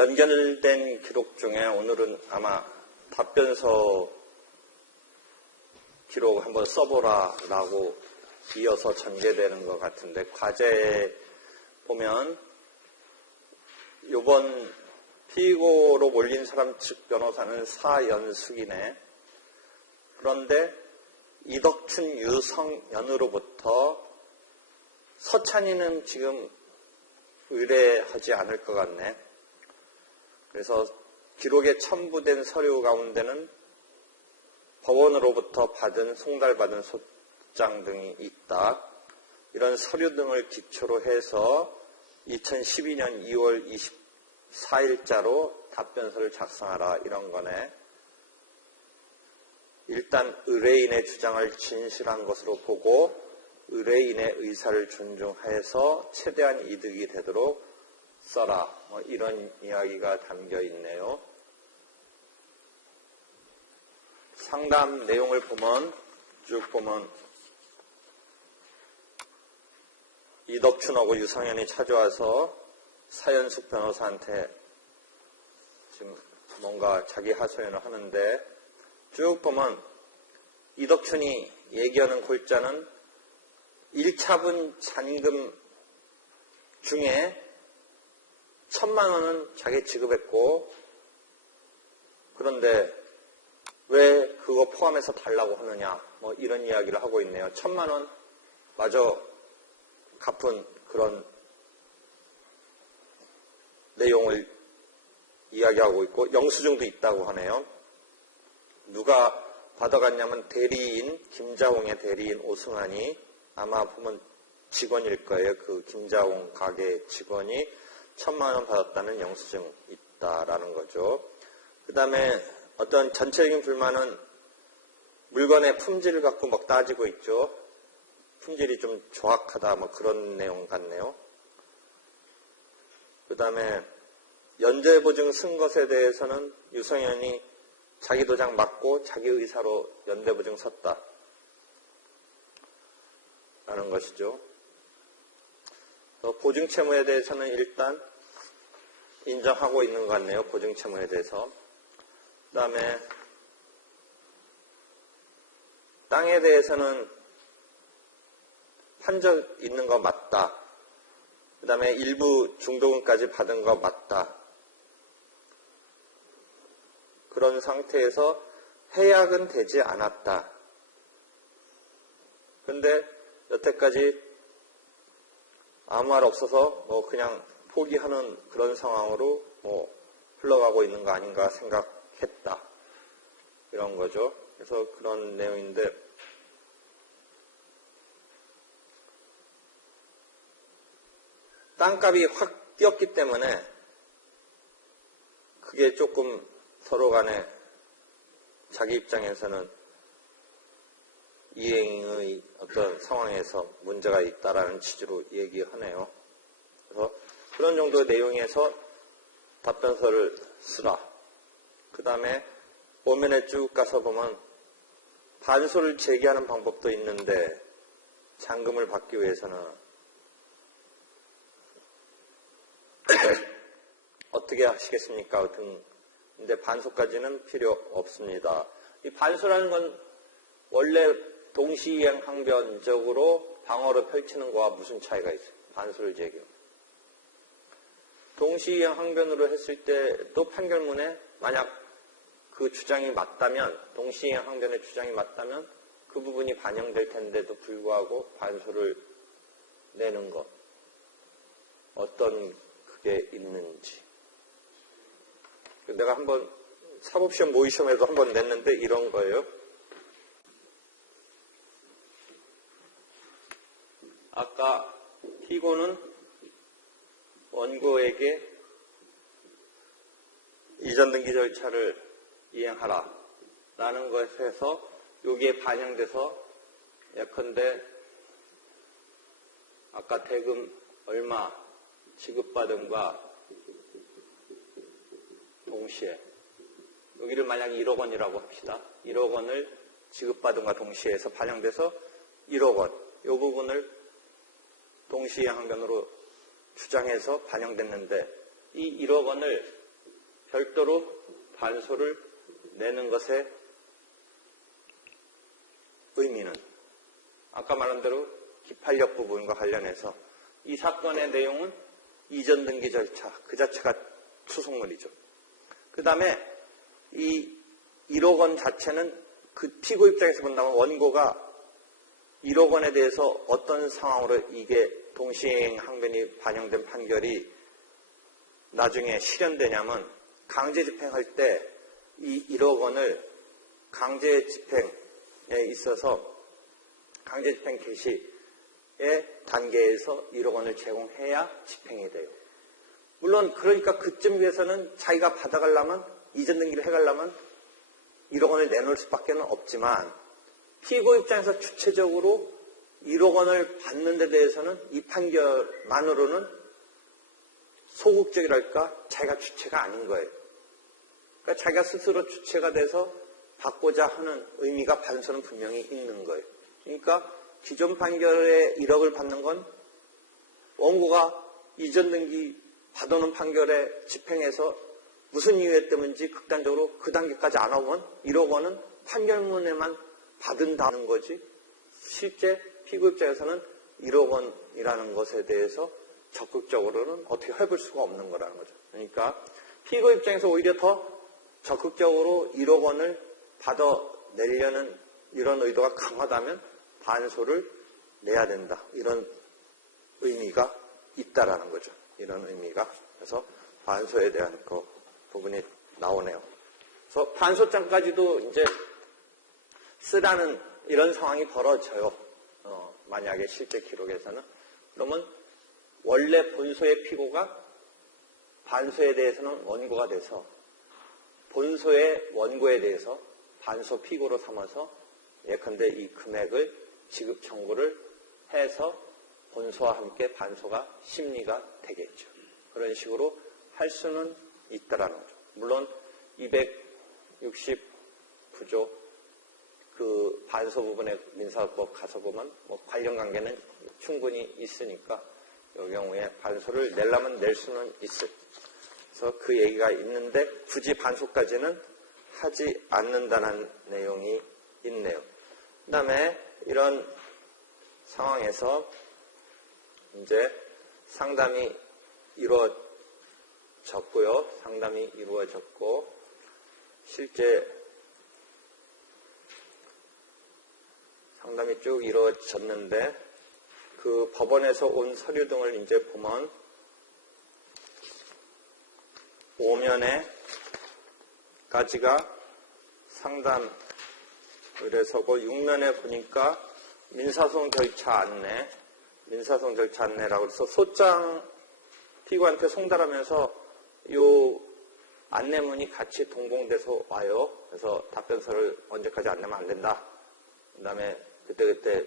연결된 기록 중에 오늘은 아마 답변서 기록 한번 써보라 라고 이어서 전개되는 것 같은데, 과제에 보면 이번 피고로 몰린 사람 측 변호사는 사연숙이네. 그런데 이덕춘, 유성연으로부터 서찬이는 지금 의뢰하지 않을 것 같네. 그래서 기록에 첨부된 서류 가운데는 법원으로부터 송달받은 소장 등이 있다. 이런 서류 등을 기초로 해서 2012년 2월 24일자로 답변서를 작성하라 이런 거네. 일단 의뢰인의 주장을 진실한 것으로 보고 의뢰인의 의사를 존중해서 최대한 이득이 되도록 써라. 이런 이야기가 담겨 있네요. 상담 내용을 쭉 보면 이덕춘하고 유성현이 찾아와서 사연숙 변호사한테 지금 뭔가 자기 하소연을 하는데, 쭉 보면 이덕춘이 얘기하는 골자는 1차분 잔금 중에 1,000만 원은 자기 지급했고, 그런데 왜 그거 포함해서 달라고 하느냐, 이런 이야기를 하고 있네요. 1,000만 원 마저 갚은 그런 내용을 이야기하고 있고, 영수증도 있다고 하네요. 누가 받아갔냐면 대리인, 김자홍의 대리인 오승환이, 아마 보면 직원일 거예요. 그 김자홍 가게 직원이 1,000만 원 받았다는 영수증 있다라는 거죠. 그 다음에 어떤 전체적인 불만은 물건의 품질을 갖고 막 따지고 있죠. 품질이 좀 조악하다, 그런 내용 같네요. 그 다음에 연대보증 쓴 것에 대해서는 유성현이 자기 도장 맞고 자기 의사로 연대보증 섰다 라는 것이죠. 보증채무에 대해서는 일단 인정하고 있는 것 같네요. 보증채무에 대해서. 그 다음에 땅에 대해서는 판적 있는 거 맞다. 그 다음에 일부 중도금까지 받은 거 맞다. 그런 상태에서 해약은 되지 않았다. 근데 여태까지 아무 말 없어서 그냥 포기하는 그런 상황으로 흘러가고 있는 거 아닌가 생각했다. 이런 거죠. 그래서 그런 내용인데, 땅값이 확 뛰었기 때문에 그게 조금 서로 간에 자기 입장에서는 이행의 어떤 상황에서 문제가 있다라는 취지로 얘기하네요. 그래서 그런 정도의 내용에서 답변서를 쓰라. 그 다음에 보면에 쭉 가서 보면 반소를 제기하는 방법도 있는데, 잔금을 받기 위해서는 어떻게 하시겠습니까? 근데 반소까지는 필요 없습니다. 이 반소라는 건 원래 동시이행 항변적으로 방어를 펼치는 거와 무슨 차이가 있어요? 반소를 제기하면. 동시이행 항변으로 했을 때 또 판결문에 만약 그 주장이 맞다면, 동시이행 항변의 주장이 맞다면 그 부분이 반영될 텐데도 불구하고 반소를 내는 것. 어떤 그게 있는지. 내가 한번 사법시험 모의시험에도 한번 냈는데 이런 거예요. 아까 피고는 원고에게 이전 등기 절차를 이행하라 라는 것에서 여기에 반영돼서 예컨대 아까 대금 얼마 지급받음과 동시에, 여기를 만약 1억 원이라고 합시다. 1억 원을 지급받음과 동시에 해서 반영돼서 1억 원, 이 부분을 동시에 항변으로 주장해서 반영됐는데, 이 1억 원을 별도로 반소를 내는 것의 의미는 아까 말한 대로 기판력 부분과 관련해서 이 사건의 내용은 이전 등기 절차 그 자체가 수송물이죠. 그 다음에 이 1억 원 자체는 그 피고 입장에서 본다면 원고가 1억 원에 대해서 어떤 상황으로 이게 동시행 항변이 반영된 판결이 나중에 실현되냐면 강제 집행할 때 이 1억 원을 강제 집행에 있어서 강제 집행 개시의 단계에서 1억 원을 제공해야 집행이 돼요. 물론 그러니까 그쯤 위해서는 자기가 받아가려면 이전 등기를 해가려면 1억 원을 내놓을 수밖에 없지만 피고 입장에서 주체적으로 1억 원을 받는 데 대해서는 이 판결만으로는 소극적이랄까 자기가 주체가 아닌 거예요. 그러니까 자기가 스스로 주체가 돼서 받고자 하는 의미가 반소는 분명히 있는 거예요. 그러니까 기존 판결에 1억을 받는 건 원고가 이전 등기 받아놓은 판결에 집행해서 무슨 이유 때문인지 극단적으로 그 단계까지 안 오면 1억 원은 판결문에만 받은다는 거지 실제 피고 입장에서는 1억 원이라는 것에 대해서 적극적으로는 어떻게 해볼 수가 없는 거라는 거죠. 그러니까 피고 입장에서 오히려 더 적극적으로 1억 원을 받아내려는 이런 의도가 강하다면 반소를 내야 된다. 이런 의미가 있다라는 거죠. 이런 의미가. 그래서 반소에 대한 그 부분이 나오네요. 그래서 반소장까지도 이제 쓰라는 이런 상황이 벌어져요. 만약에 실제 기록에서는. 그러면 원래 본소의 피고가 반소에 대해서는 원고가 돼서 본소의 원고에 대해서 반소 피고로 삼아서 예컨대 이 금액을 지급 청구를 해서 본소와 함께 반소가 심리가 되겠죠. 그런 식으로 할 수는 있다라는 거죠. 물론 269조 그 반소 부분의 민사법 가서 보면 뭐 관련 관계는 충분히 있으니까 이 경우에 반소를 내려면 낼 수는 있어요. 그래서 그 얘기가 있는데 굳이 반소까지는 하지 않는다는 내용이 있네요. 그 다음에 이런 상황에서 이제 상담이 이루어졌고요. 상담이 이루어졌고 실제 상담이 쭉 이루어졌는데 그 법원에서 온 서류 등을 이제 보면 5면에까지가 상담 의뢰서고 6면에 보니까 민사소송 절차 안내라고 해서 소장 피고한테 송달하면서 요 안내문이 같이 동봉돼서 와요. 그래서 답변서를 언제까지 안 내면 안 된다. 그 다음에 그때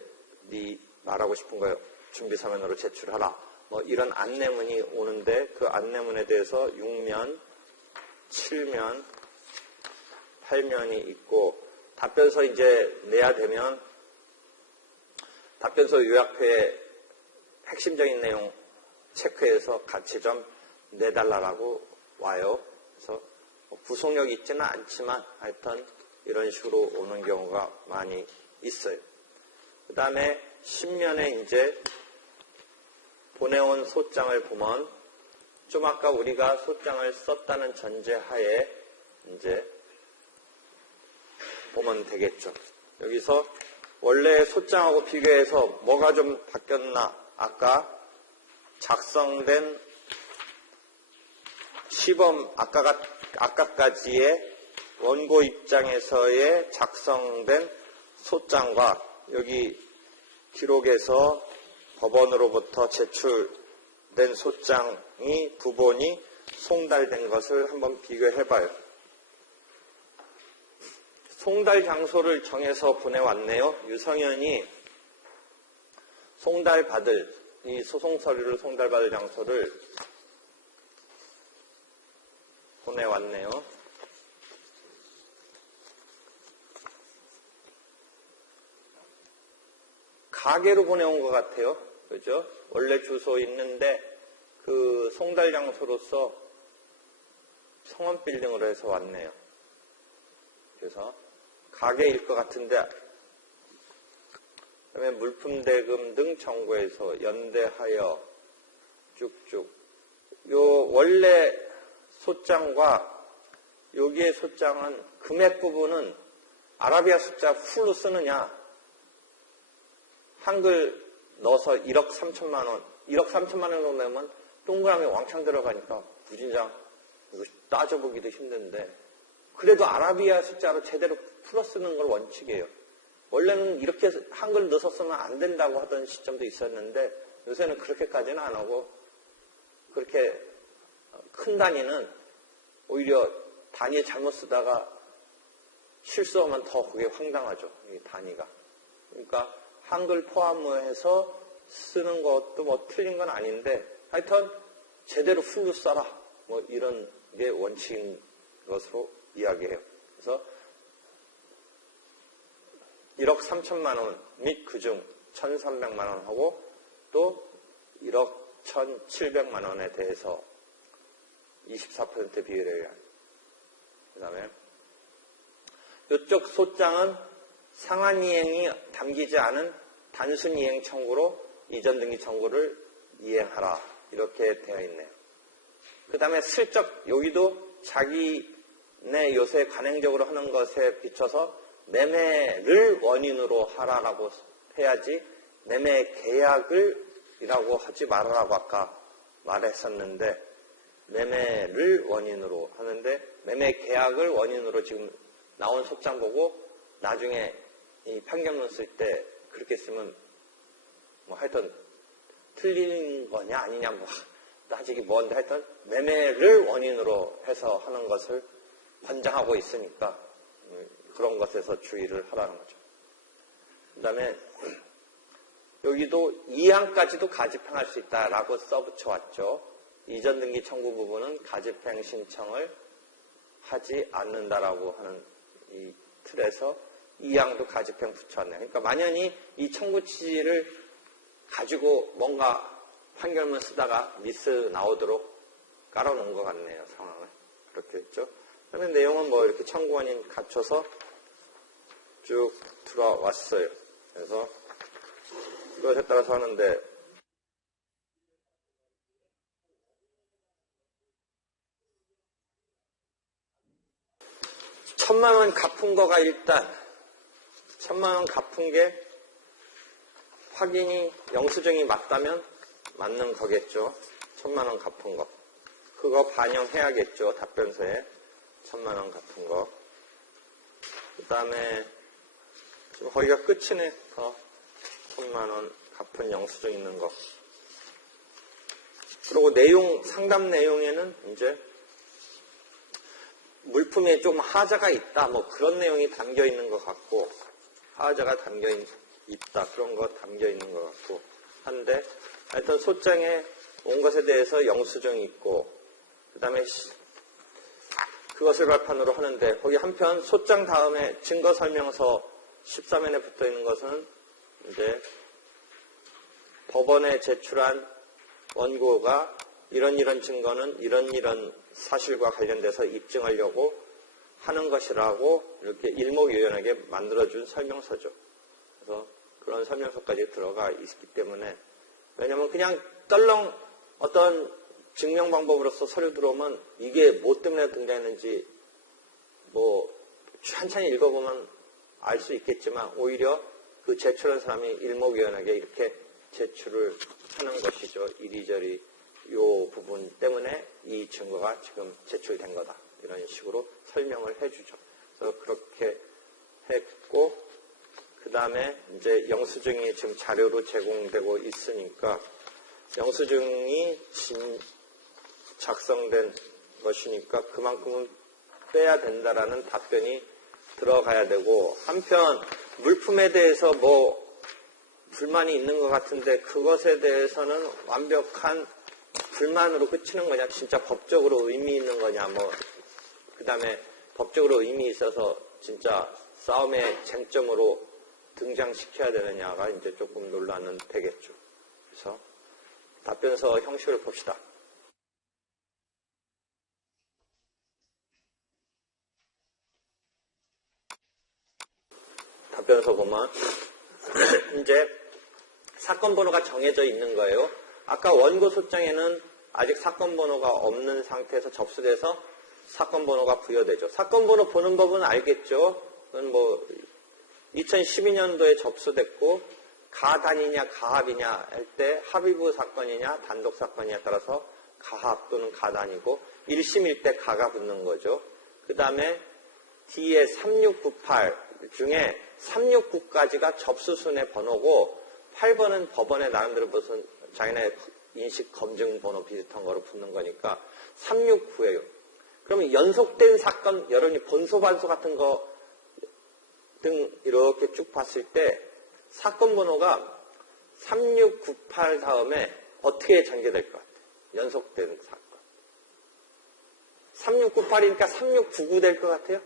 네 말하고 싶은 거 준비서면으로 제출하라. 뭐 이런 안내문이 오는데 그 안내문에 대해서 6면, 7면, 8면이 있고 답변서 이제 내야 되면 답변서 요약표에 핵심적인 내용 체크해서 같이 좀 내달라고 와요. 그래서 구속력이 있지는 않지만 하여튼 이런 식으로 오는 경우가 많이 있어요. 그 다음에 10면에 이제 보내온 소장을 보면 좀 아까 우리가 소장을 썼다는 전제하에 이제 보면 되겠죠. 여기서 원래 소장하고 비교해서 뭐가 좀 바뀌었나? 아까 작성된 시범 아까까지의 원고 입장에서의 작성된 소장과 여기 기록에서 법원으로부터 제출된 소장이 부본이 송달된 것을 한번 비교해봐요. 송달 장소를 정해서 보내왔네요. 유성현이 송달받을 이 소송 서류를 송달받을 장소를 보내왔네요. 가게로 보내온 것 같아요. 그죠? 원래 주소 있는데 그 송달 장소로서 성원 빌딩으로 해서 왔네요. 그래서 가게일 것 같은데, 그다음에 물품 대금 등 정부에서 연대하여 쭉쭉. 요 원래 소장과 여기의 소장은 금액 부분은 아라비아 숫자 풀로 쓰느냐, 한글 넣어서 1억 3천만 원, 1억 3천만 원으로 내면 동그라미 왕창 들어가니까 부진장 이거 따져보기도 힘든데, 그래도 아라비아 숫자로 제대로 풀어 쓰는 걸 원칙이에요. 원래는 이렇게 한글 넣어서 쓰면 안 된다고 하던 시점도 있었는데 요새는 그렇게까지는 안 하고, 그렇게 큰 단위는 오히려 단위 잘못 쓰다가 실수하면 더 그게 황당하죠. 이 단위가. 그러니까 한글 포함해서 쓰는 것도 뭐 틀린 건 아닌데, 하여튼 제대로 풀로 써라, 뭐 이런 게 원칙인 것으로 이야기해요. 그래서 1억 3천만 원 및 그중 1,300만 원하고 또 1억 1,700만 원에 대해서 24% 비율에 의한, 그 다음에 이쪽 소장은 상한이행이 담기지 않은 단순이행 청구로 이전 등기 청구를 이행하라, 이렇게 되어 있네요. 그 다음에 슬쩍 여기도 자기네 요새 관행적으로 하는 것에 비춰서 매매를 원인으로 하라라고 해야지 매매 계약을 이라고 하지 말아라고 아까 말했었는데, 매매를 원인으로 하는데 매매 계약을 원인으로 지금 나온 소장 보고 나중에 이 판결문 쓸 때 그렇게 쓰면 뭐 하여튼 틀린 거냐 아니냐 뭐 따지기 뭔데, 하여튼 매매를 원인으로 해서 하는 것을 권장하고 있으니까 그런 것에서 주의를 하라는 거죠. 그 다음에 여기도 2항까지도 가집행할 수 있다라고 써붙여 왔죠. 이전 등기 청구 부분은 가집행 신청을 하지 않는다라고 하는 이 틀에서 2항도 가집행 붙여왔네요. 그러니까 만연히 이 청구 취지를 가지고 뭔가 판결문 쓰다가 미스 나오도록 깔아놓은 것 같네요. 상황을. 그렇게 했죠. 그다음에 내용은 뭐 이렇게 청구 원인 갖춰서 쭉 들어왔어요. 그래서 이것에 따라서 하는데, 천만 원 갚은 거가 일단, 천만 원 갚은 게 확인이 영수증이 맞다면 맞는 거겠죠. 천만 원 갚은 거. 그거 반영해야겠죠. 답변서에. 천만 원 갚은 거. 그 다음에 지금 거기가 끝이네. 천만 원 갚은 영수증 있는 거. 그리고 내용, 상담 내용에는 이제 물품에 좀 하자가 있다, 뭐 그런 내용이 담겨 있는 것 같고, 하자가 담겨 있다, 그런 거 담겨 있는 것 같고 한데, 하여튼 소장에 온 것에 대해서 영수증이 있고, 그 다음에 그것을 발판으로 하는데, 거기 한편 소장 다음에 증거설명서 13면에 붙어 있는 것은 이제 법원에 제출한 원고가 이런 증거는 이런 사실과 관련돼서 입증하려고 하는 것이라고 이렇게 일목요연하게 만들어준 설명서죠. 그래서 그런 설명서까지 들어가 있기 때문에, 왜냐하면 그냥 떨렁 어떤 증명 방법으로서 서류 들어오면 이게 뭐 때문에 등장했는지 뭐 천천히 읽어보면 알 수 있겠지만, 오히려 그 제출한 사람이 일목요연하게 이렇게 제출을 하는 것이죠. 이리저리 요 부분 때문에 이 증거가 지금 제출된 거다, 이런 식으로 설명을 해주죠. 그래서 그렇게 했고, 그 다음에 이제 영수증이 지금 자료로 제공되고 있으니까, 영수증이 작성된 것이니까 그만큼은 빼야 된다라는 답변이 들어가야 되고, 한편 물품에 대해서 뭐 불만이 있는 것 같은데 그것에 대해서는 완벽한 불만으로 그치는 거냐, 진짜 법적으로 의미 있는 거냐, 뭐 그 다음에 법적으로 의미 있어서 진짜 싸움의 쟁점으로 등장시켜야 되느냐가 이제 조금 논란은 되겠죠. 그래서 답변서 형식을 봅시다. 답변서 보면 이제 사건 번호가 정해져 있는 거예요. 아까 원고 소장에는 아직 사건 번호가 없는 상태에서 접수돼서 사건 번호가 부여되죠. 사건 번호 보는 법은 알겠죠. 그건 뭐 2012년도에 접수됐고 가단이냐 가합이냐 할 때 합의부 사건이냐 단독 사건이냐에 따라서 가합 또는 가단이고 1심일 때 가가 붙는 거죠. 그 다음에 뒤에 3698 중에 369까지가 접수순의 번호고 8번은 법원에 나름대로 무슨 자기네 인식 검증 번호 비슷한 거로 붙는 거니까 369예요. 그러면 연속된 사건 여러분이 본소 반소 같은 거 등 이렇게 쭉 봤을 때 사건 번호가 3698 다음에 어떻게 전개될 것 같아요? 연속된 사건. 3698이니까 3699 될 것 같아요?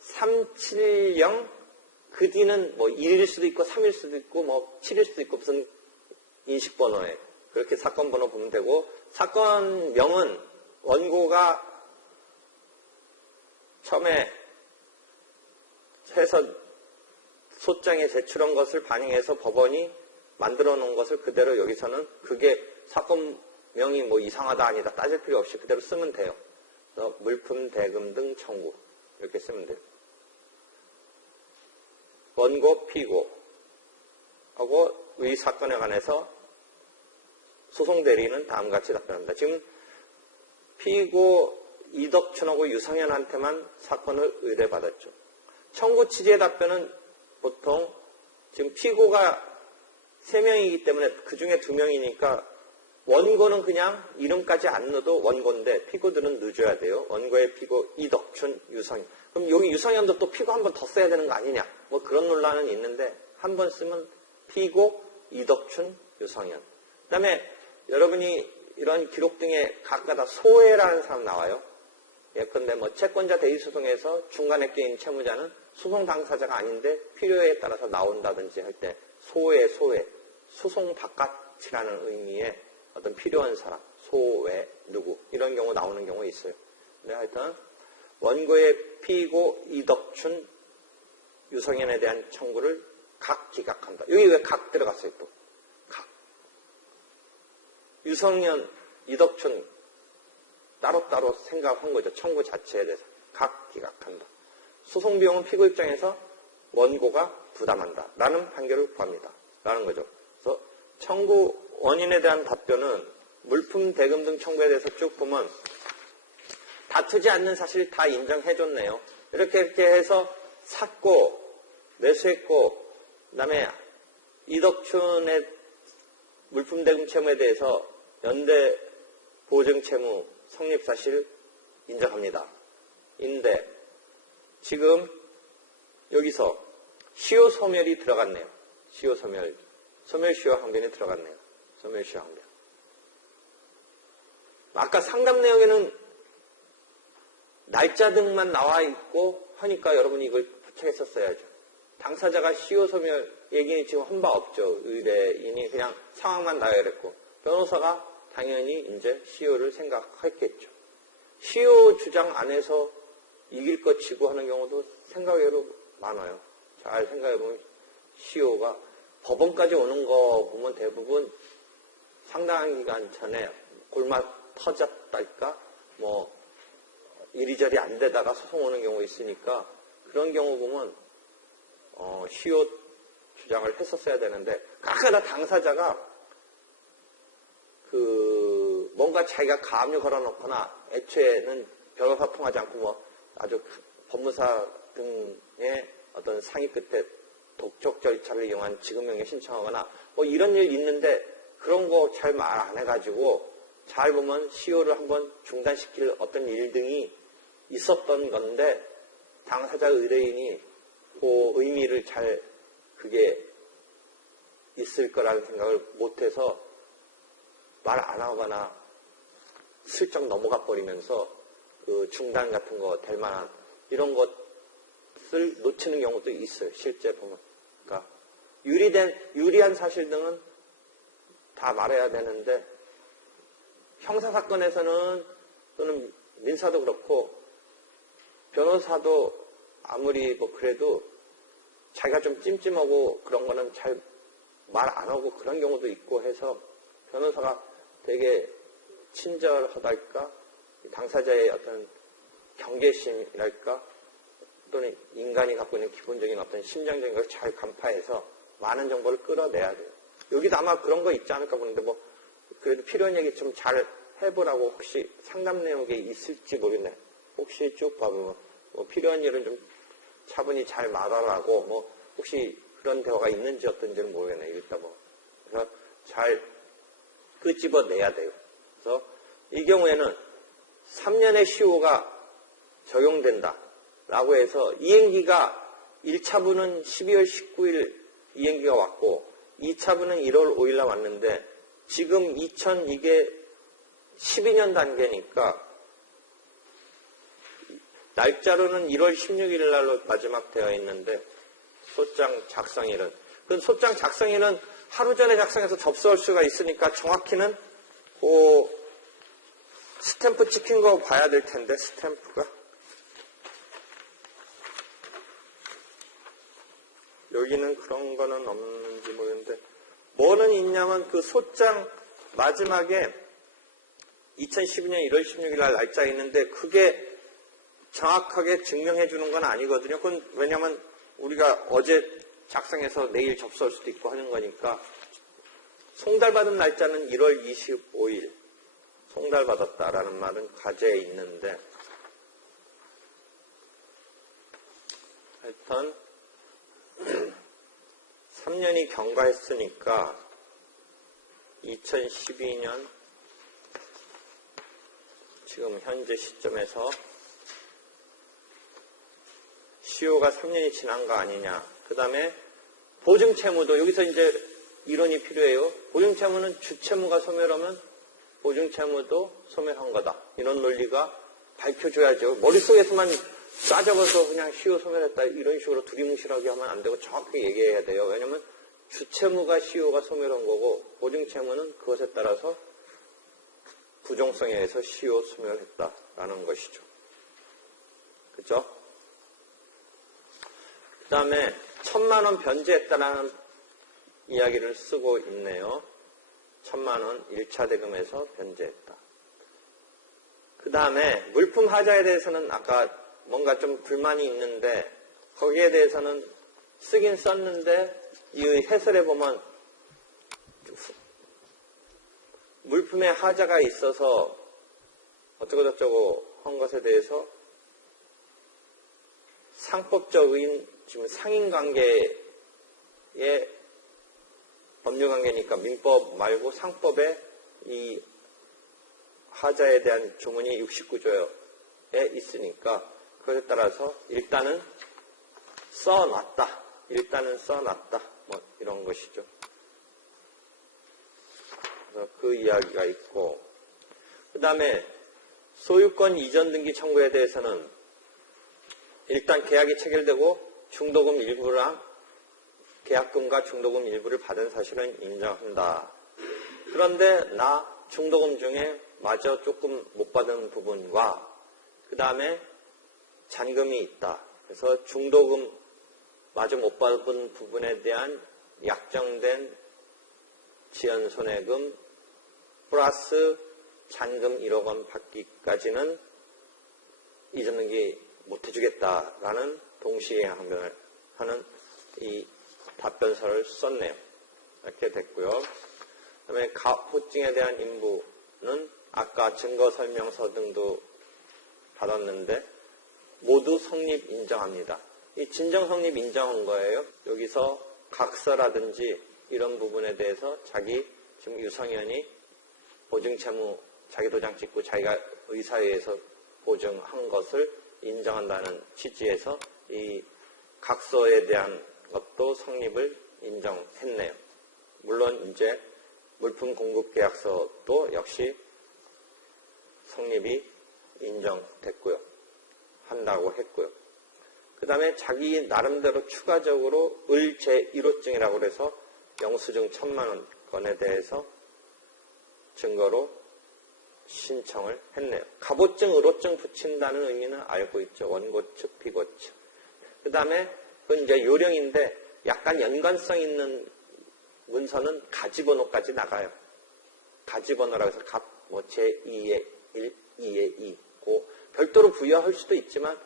370 그 뒤는 뭐 1일 수도 있고 3일 수도 있고 뭐 7일 수도 있고 무슨 인식번호에 그렇게 사건 번호 보면 되고 사건명은 원고가 처음에 해서 소장에 제출한 것을 반영해서 법원이 만들어 놓은 것을 그대로 여기서는 그게 사건명이 뭐 이상하다 아니다 따질 필요 없이 그대로 쓰면 돼요. 그래서 물품, 대금 등 청구 이렇게 쓰면 돼요. 원고, 피고 하고 이 사건에 관해서 소송 대리인은 다음과 같이 답변합니다. 지금 피고 이덕춘하고 유성현한테만 사건을 의뢰받았죠. 청구 취지의 답변은 보통 지금 피고가 3명이기 때문에 그 중에 2명이니까 원고는 그냥 이름까지 안 넣어도 원고인데 피고들은 넣어줘야 돼요. 원고의 피고 이덕춘, 유성현. 그럼 여기 유성현도 또 피고 한 번 더 써야 되는 거 아니냐? 뭐 그런 논란은 있는데 한 번 쓰면 피고 이덕춘, 유성현. 그 다음에 여러분이 이런 기록 등에 각각 다 소외라는 사람 나와요. 예컨대 뭐 채권자 대리소송에서 중간에 끼인 채무자는 소송 당사자가 아닌데 필요에 따라서 나온다든지 할 때 소외, 소송 바깥이라는 의미의 어떤 필요한 사람, 소외, 누구 이런 경우 나오는 경우 있어요. 근데 하여튼 원고의 피고 이덕춘, 유성현에 대한 청구를 각 기각한다. 여기 왜 각 들어갔어요 또? 각. 유성현, 이덕춘 따로따로 생각한 거죠. 청구 자체에 대해서. 각 기각한다. 소송 비용은 피고 입장에서 원고가 부담한다. 라는 판결을 구합니다. 라는 거죠. 그래서 청구 원인에 대한 답변은 물품, 대금 등 청구에 대해서 쭉 보면 다투지 않는 사실 다 인정해줬네요. 이렇게 해서 샀고, 매수했고, 그 다음에 이덕춘의 물품, 대금 채무에 대해서 연대 보증 채무 성립 사실 인정합니다. 인데 지금 여기서 시효 소멸이 들어갔네요. 시효 소멸, 시효 항변이 들어갔네요. 소멸 시효 항변. 아까 상담 내용에는 날짜 등만 나와 있고 하니까 여러분이 이걸 부착했었어야죠. 당사자가 시효 소멸 얘기는 지금 한 바 없죠. 의뢰인이 그냥 상황만 나열했고 변호사가 당연히 이제 시효를 생각했겠죠. 시효 주장 안에서 이길 것 치고 하는 경우도 생각외로 많아요. 잘 생각해보면 시효가 법원까지 오는 거 보면 대부분 상당한 기간 전에 골마 터졌달까 뭐 이리저리 안 되다가 소송 오는 경우 있으니까 그런 경우 보면 시효 주장을 했었어야 되는데 각각 당사자가 뭔가 자기가 가압류 걸어놓거나 애초에는 변호사 통하지 않고 뭐 아주 법무사 등의 어떤 상의 끝에 독촉 절차를 이용한 지급명령 신청하거나 뭐 이런 일 있는데 그런 거 잘 말 안 해가지고 잘 보면 시효를 한번 중단시킬 어떤 일 등이 있었던 건데 당사자 의뢰인이 그 의미를 잘 그게 있을 거라는 생각을 못해서 말 안 하거나 슬쩍 넘어가 버리면서 그 중단 같은 거 될 만한 이런 것을 놓치는 경우도 있어요. 실제 보면. 그러니까 유리한 사실 등은 다 말해야 되는데 형사사건에서는 또는 민사도 그렇고 변호사도 아무리 뭐 그래도 자기가 좀 찜찜하고 그런 거는 잘 말 안 하고 그런 경우도 있고 해서 변호사가 되게 친절하달까? 당사자의 어떤 경계심이랄까? 또는 인간이 갖고 있는 기본적인 어떤 심정적인 걸 잘 간파해서 많은 정보를 끌어내야 돼요. 여기도 아마 그런 거 있지 않을까 보는데 뭐 그래도 필요한 얘기 좀 잘 해보라고 혹시 상담 내용에 있을지 모르겠네. 혹시 쭉 봐보면 뭐 필요한 일은 좀 차분히 잘 말하라고 뭐 혹시 그런 대화가 있는지 어떤지는 모르겠네. 일단 뭐 그래서 잘 끄집어내야 돼요. 그래서 이 경우에는 3년의 시효가 적용된다 라고 해서 이행기가 1차분은 12월 19일 이행기가 왔고 2차분은 1월 5일 날 왔는데 지금 이게 12년 단계니까 날짜로는 1월 16일 날로 마지막 되어 있는데 소장 작성일은 그 소장 작성일은 하루 전에 작성해서 접수할 수가 있으니까 정확히는 그 스탬프 찍힌 거 봐야 될 텐데 스탬프가 여기는 그런 거는 없는지 모르겠는데 뭐는 있냐면 그 소장 마지막에 2012년 1월 16일 날 날짜 있는데 그게 정확하게 증명해 주는 건 아니거든요. 그건 왜냐면 우리가 어제 작성해서 내일 접수할 수도 있고 하는 거니까 송달받은 날짜는 1월 25일 송달받았다라는 말은 과제에 있는데 하여튼 3년이 경과했으니까 2012년 지금 현재 시점에서 시효가 3년이 지난 거 아니냐. 그 다음에 보증채무도 여기서 이제 이론이 필요해요. 보증채무는 주채무가 소멸하면 보증채무도 소멸한 거다. 이런 논리가 밝혀줘야죠. 머릿속에서만 싸잡아서 그냥 시효 소멸했다 이런 식으로 두리뭉실하게 하면 안 되고 정확하게 얘기해야 돼요. 왜냐하면 주채무가 시효가 소멸한 거고 보증채무는 그것에 따라서 부정성에 의해서 시효 소멸했다라는 것이죠. 그죠? 그 다음에 1,000만 원 변제했다라는 이야기를 쓰고 있네요. 1,000만 원 1차 대금에서 변제했다. 그 다음에 물품 하자에 대해서는 아까 뭔가 좀 불만이 있는데 거기에 대해서는 쓰긴 썼는데 이 해설에 보면 물품에 하자가 있어서 어쩌고저쩌고 한 것에 대해서 상법적인 지금 상인관계의 법률관계니까 민법 말고 상법에 이 하자에 대한 조문이 69조에 있으니까 그것에 따라서 일단은 써놨다. 뭐 이런 것이죠. 그래서 그 이야기가 있고 그 다음에 소유권 이전 등기 청구에 대해서는 일단 계약이 체결되고 중도금 일부랑 계약금과 중도금 일부를 받은 사실은 인정한다. 그런데 나 중도금 중에 마저 조금 못 받은 부분과 그 다음에 잔금이 있다. 그래서 중도금 마저 못 받은 부분에 대한 약정된 지연손해금 플러스 잔금 1억 원 받기까지는 이전 등기 못 해주겠다라는 동시에 항변을 하는 이 답변서를 썼네요. 이렇게 됐고요. 그 다음에 호증에 대한 인부는 아까 증거설명서 등도 받았는데 모두 성립 인정합니다. 이 진정 성립 인정한 거예요. 여기서 각서라든지 이런 부분에 대해서 자기 지금 유성현이 보증채무 자기 도장 찍고 자기가 의사회에서 보증한 것을 인정한다는 취지에서 이 각서에 대한 것도 성립을 인정했네요. 물론 이제 물품 공급 계약서도 역시 성립이 인정됐고요. 한다고 했고요. 그 다음에 자기 나름대로 추가적으로 을 제1호증이라고 해서 영수증 1,000만 원 건에 대해서 증거로 신청을 했네요. 갑오증, 을오증 붙인다는 의미는 알고 있죠. 원고 측, 피고 측. 그 다음에 그건 이제 요령인데 약간 연관성 있는 문서는 가지번호까지 나가요. 가지번호라고 해서 제2의 1, 2의 2. 별도로 부여할 수도 있지만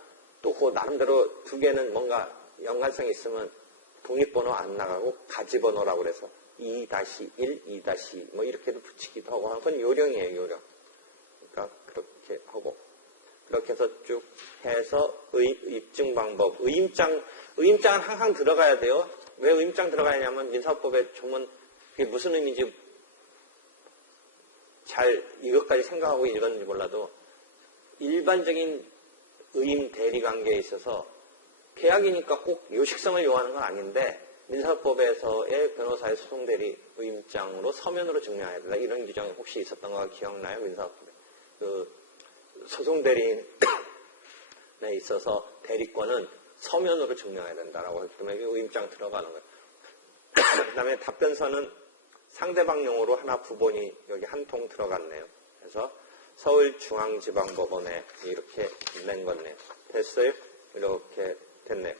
또 그 나름대로 두 개는 뭔가 연관성이 있으면 독립번호 안 나가고 가지번호라고 그래서 2-1, 2-2 뭐 이렇게도 붙이기도 하고 하는 건 요령이에요, 요령. 그러니까 그렇게 하고 그렇게 해서 쭉 해서 입증 방법. 의임장은 항상 들어가야 돼요. 왜 의임장 들어가야 하냐면 민사법의 조문 그게 무슨 의미인지 잘 이것까지 생각하고 읽었는지 몰라도 일반적인 의임 대리 관계에 있어서 계약이니까 꼭 요식성을 요하는 건 아닌데 민사법에서의 변호사의 소송 대리 의임장으로 서면으로 증명해야 된다. 이런 규정이 혹시 있었던 거 기억나요? 민사법에. 그 소송 대리인에 있어서 대리권은 서면으로 증명해야 된다라고 했기 때문에 의임장 들어가는 거예요. 그 다음에 답변서는 상대방용으로 하나 부본이 여기 한 통 들어갔네요. 그래서 서울중앙지방법원에 이렇게 낸 거네요. 됐어요? 이렇게 됐네요.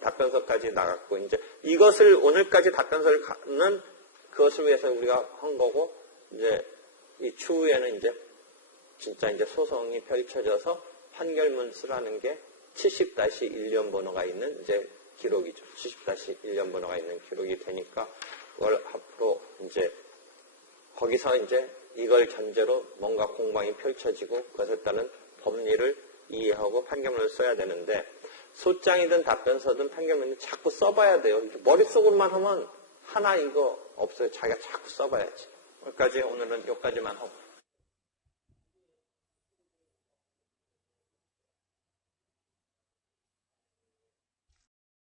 답변서까지 나갔고 이제 이것을 오늘까지 답변서를 가는 그것을 위해서 우리가 한 거고 이제 이 추후에는 이제 진짜 이제 소송이 펼쳐져서 판결문 쓰라는 게 70-1년 번호가 있는 이제 기록이죠. 70-1년 번호가 있는 기록이 되니까 그걸 앞으로 이제 거기서 이제 이걸 전제로 뭔가 공방이 펼쳐지고 그것에 따른 법리를 이해하고 판결문을 써야 되는데 소장이든 답변서든 판결문을 자꾸 써봐야 돼요. 머릿속으로만 하면 하나 이거 없어요. 자기가 자꾸 써봐야지. 여기까지 오늘은 여기까지만 하고